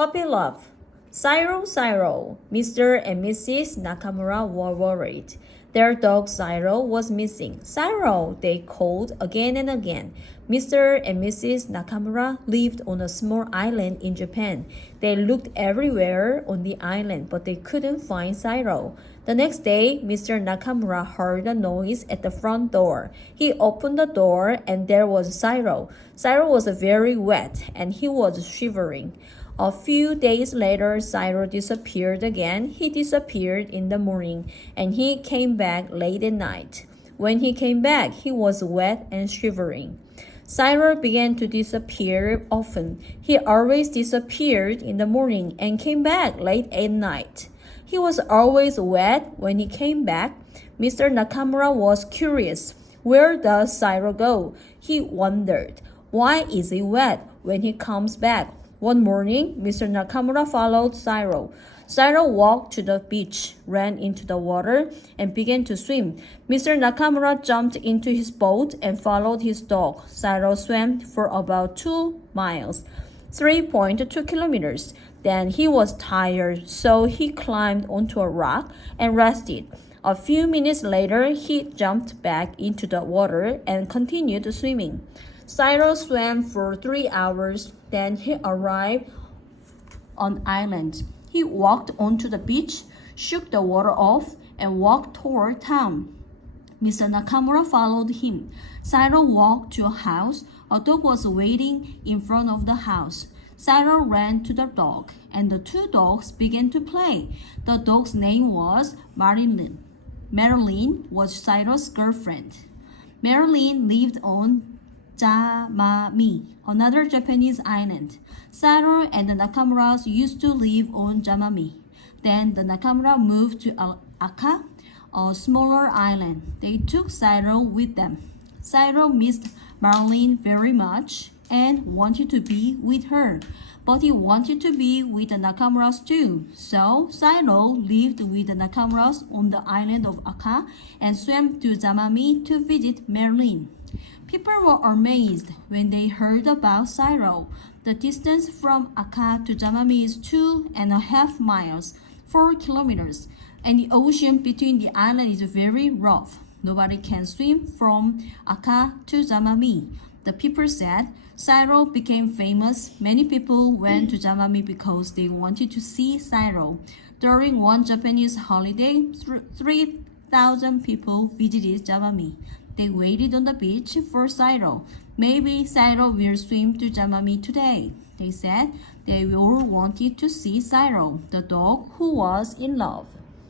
Puppy love. Cyril, Cyril. Mr. and Mrs. Nakamura were worried. Their dog Cyril was missing. Cyril, they called again and again. Mr. and Mrs. Nakamura lived on a small island in Japan. They looked everywhere on the island, but they couldn't find Cyril. The next day, Mr. Nakamura heard a noise at the front door. He opened the door and there was Cyril. Cyril was very wet and he was shivering. A few days later, Cyril disappeared again. He disappeared in the morning and he came back late at night. When he came back, he was wet and shivering. Cyril began to disappear often. He always disappeared in the morning and came back late at night. He was always wet when he came back. Mr. Nakamura was curious. Where does Cyril go? He wondered. Why is he wet when he comes back? One morning, Mr. Nakamura followed Cyril. Cyril walked to the beach, ran into the water, and began to swim. Mr. Nakamura jumped into his boat and followed his dog. Cyril swam for about 2 miles, 3.2 kilometers. Then he was tired, so he climbed onto a rock and rested. A few minutes later, he jumped back into the water and continued swimming. Cyril swam for 3 hours. Then he arrived on the island. He walked onto the beach, shook the water off, and walked toward town. Mr. Nakamura followed him. Cyril walked to a house. A dog was waiting in front of the house. Cyril ran to the dog, and the two dogs began to play. The dog's name was Marilyn. Marilyn was Cyril's girlfriend. Marilyn lived on Jamami, another Japanese island. Cyril and the Nakamuras used to live on Jamami. Then the Nakamura moved to Aka, a smaller island. They took Cyril with them. Cyril missed Marilyn very much and wanted to be with her, but he wanted to be with the Nakamuras too. So Cyril lived with the Nakamuras on the island of Aka and swam to Jamami to visit Marilyn. People were amazed when they heard about Cyril. The distance from Aka to Jamami is 2.5 miles, 4 kilometers, and the ocean between the island is very rough. Nobody can swim from Aka to Jamami. The people said Cyril became famous. Many people went to Jamami because they wanted to see Cyril. During one Japanese holiday, 3,000 people visited Jamami. They waited on the beach for Cyril. Maybe Cyril will swim to Jamami today. They said they all wanted to see Cyril, the dog who was in love.